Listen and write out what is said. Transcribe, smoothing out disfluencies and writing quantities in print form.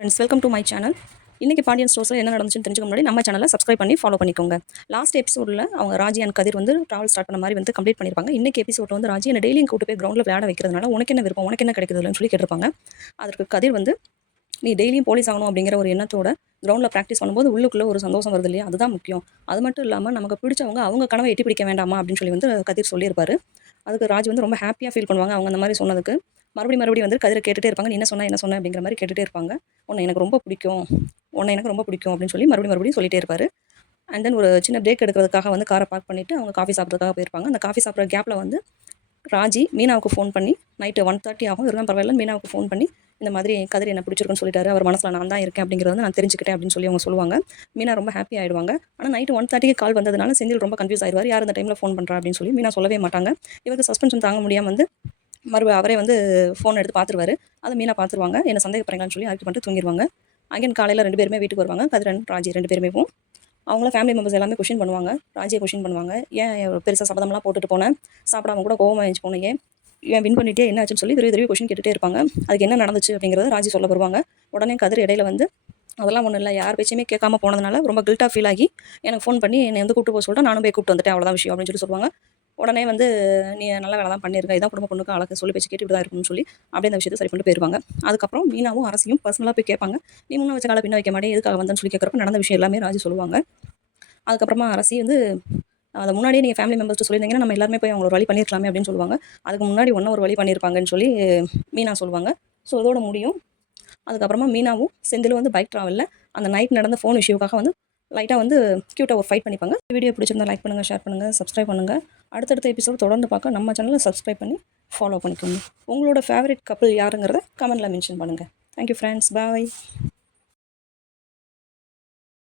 Friends welcome to my channel. இன்றைக்கி பாண்டியன் ஸ்டோர்ஸில் என்ன நடந்துச்சுன்னு தெரிஞ்சுக்க முன்னாடி நம்ம சேனலை சப்ஸ்கிரைப் பண்ணி ஃபாலோ பண்ணிக்கோங்க. லாஸ்ட் எபிசோடில் அவங்க ராஜி அண்ட் கதிர் வந்து ட்ராவல் ஸ்டார்ட் பண்ண மாதிரி வந்து கம்ப்ளீட் பண்ணியிருப்பாங்க. இன்றைக்கி எபிசோட் வந்து ராஜி என்ன டெய்லியும் கூட்டு போய் கிரௌண்டில் விளையாட வைக்கிறதுனால உனக்கு என்ன விருப்பம், உனக்கு என்ன கிடைக்குதுன்னு சொல்லி கேட்டிருப்பாங்க. அதற்கு கதிர் வந்து நீ டெய்லியும் போலீஸ் ஆகணும் அப்படிங்கிற ஒரு எண்ணத்தோட கிரௌண்டில் ப்ராக்டிஸ் பண்ணும்போது உள்ளுக்குள்ளே ஒரு சந்தோஷம் வருது இல்லையா, அதுதான் முக்கியம். அது மட்டும் இல்லாமல் நமக்கு பிடிச்சவங்க அவங்க கனவை எட்டி பிடிக்க வேண்டாமா அப்படின்னு சொல்லி வந்து கதிர் சொல்லியிருப்பாரு. அதுக்கு ராஜ் வந்து ரொம்ப ஹாப்பியாக ஃபீல் பண்ணுவாங்க அவங்க அந்த மாதிரி சொன்னதுக்கு. மறுபடியும் வந்து கதிரை கேட்டுகிட்டே இருப்பாங்க. நீ என்ன சொன்ன அப்படிங்கிற மாதிரி கேட்டுகிட்டே இருப்பாங்க. உன்னை எனக்கு ரொம்ப பிடிக்கும் அப்படின்னு சொல்லி மறுபடியும் சொல்லிட்டே இருப்பாரு. அண்ட் தென் ஒரு சின்ன பிரேக் எடுக்கிறதுக்காக வந்து காரை பார்க் பண்ணிவிட்டு அவங்க காஃபி சாப்பிட்றதுக்காக போயிருப்பாங்க. அந்த காஃபி சாப்பிட்ற கேப்பில் வந்து ராஜி மீனாவுக்கு ஃபோன் பண்ணி நைட்டு 1:30 ஆகும் இருந்தால் பரவாயில்ல, மீனாவுக்கு ஃபோன் பண்ணி இந்த மாதிரி கதிர் என்ன பிடிச்சிருக்குன்னு சொல்லிட்டாரு, அவர் மனசில் நான் தான் இருக்கேன் அப்படிங்கிறத வந்து நான் தெரிஞ்சுக்கிட்டேன் அப்படின்னு சொல்லி அவங்க சொல்லுவாங்க. மீனா ரொம்ப ஹாப்பி ஆகிடுவாங்க. ஆனால் நைட்டு 1:30 கால் வந்ததுனால செந்தில் ரொம்ப கன்ஃபியூஸ் ஆயிடுவார். யார் இந்த டைமில் ஃபோன் பண்ணுறா அப்படின்னு சொல்லி மீனா சொல்லவே மாட்டாங்க. இவருக்கு சஸ்பென்ஷன் தாங்க முடியாமல் வந்து அவரே வந்து ஃபோன் எடுத்து பார்த்துருவாரு. அதை மீனா பார்த்துருவாங்க. என்ன சந்தேகப்படுறாங்கன்னு சொல்லி ஆர்கியூ பண்ணிட்டு தூங்கிடுவாங்க. அகைன் காலையில் 2 பேருமே வீட்டுக்கு வருவாங்க. கதிரன் ராஜி 2 பேருமே அவங்கள ஃபேமிலி மெம்பர்ஸ் எல்லாமே கொஷின் பண்ணுவாங்க. ராஜியை கொஷின் பண்ணுவாங்க. ஏன் பெருசாக சபதம்லாம் போட்டுட்டு போனேன், சாப்பிடாம கூட கோவமாக எழுந்து போனேன், ஏன் வின் பண்ணிட்டே என்ன ஆச்சுன்னு சொல்லி திருப்பி கொஷின் கேட்டுகிட்டே இருப்பாங்க. அதுக்கு என்ன நடந்துச்சு அப்படிங்கிறத ராஜி சொல்ல வருவாங்க. உடனே கதிர் இடையில வந்து அதெல்லாம் ஒன்றும் இல்லை, யார் பேச்சுமே கேட்காம போனதுனால ரொம்ப கில்ட்டாக ஃபீல் ஆகி எனக்கு ஃபோன் பண்ணி என்னை வந்து கூப்பிட்டு போக சொல்லிட்டு நானும் போய் கூப்பிட்டு வந்துட்டேன், அவ்வளோதான் விஷயம் அப்படின்னு சொல்லி சொல்லுவாங்க. உடனே வந்து நீ நல்ல வேலை தான் பண்ணியிருக்க, இதான் குடும்ப பொண்ணுக்கு அழகு சொல்லி பேச்சு கேட்டுட்டு தான் இருக்கும்னு சொல்லி அப்படியே அந்த விஷயத்தை சரி பண்ணிட்டு போயிருவாங்க. அதுக்கப்புறம் மீனாவும் அரசியும் பர்சனலாக போய் கேட்பாங்க. நீ முன்ன வச்ச காலை பின்ன வைக்க மாட்டேன், எதுக்காக வந்தேன்னு சொல்லி கேட்குறப்ப நடந்த விஷயம் எல்லாமே ராஜி சொல்லுவாங்க. அதுக்கப்புறமா அரசி வந்து அதை முன்னாடியே நீங்கள் ஃபேமிலி மெம்பர்ஸ்ட்டு சொல்லியிருந்தீங்கன்னா நம்ம எல்லாருமே போய் அவங்க ஒரு வழி பண்ணியிருக்கலாமே அப்படின்னு சொல்லுவாங்க. அதுக்கு முன்னாடி ஒரு வழி பண்ணியிருப்பாங்கன்னு சொல்லி மீனா சொல்லுவாங்க. ஸோ இதோட முடியும். அதுக்கப்புறமா மீனாவும் செந்திலும் வந்து பைக் ட்ராவலில் அந்த நைட் நடந்த ஃபோன் இஷ்யூக்காக வந்து லைட்டாக வந்து க்யூட்டாக ஒரு ஃபைட் பண்ணிப்பாங்க. வீடியோ பிடிச்சிருந்தா லைக் பண்ணுங்கள், ஷேர் பண்ணுங்கள், சப்ஸ்கிரைப் பண்ணுங்கள். அடுத்தடுத்த எபிசோட் தொடர்ந்து பார்க்க நம்ம சேனலை சப்ஸ்கிரைப் பண்ணி ஃபாலோ பண்ணிக்கோங்க. உங்களோட ஃபேவரட் கப்பிள் யாருங்கிறத கமெண்ட்டில் மென்ஷன் பண்ணுங்கள். தேங்க்யூ ஃப்ரெண்ட்ஸ், பாய்.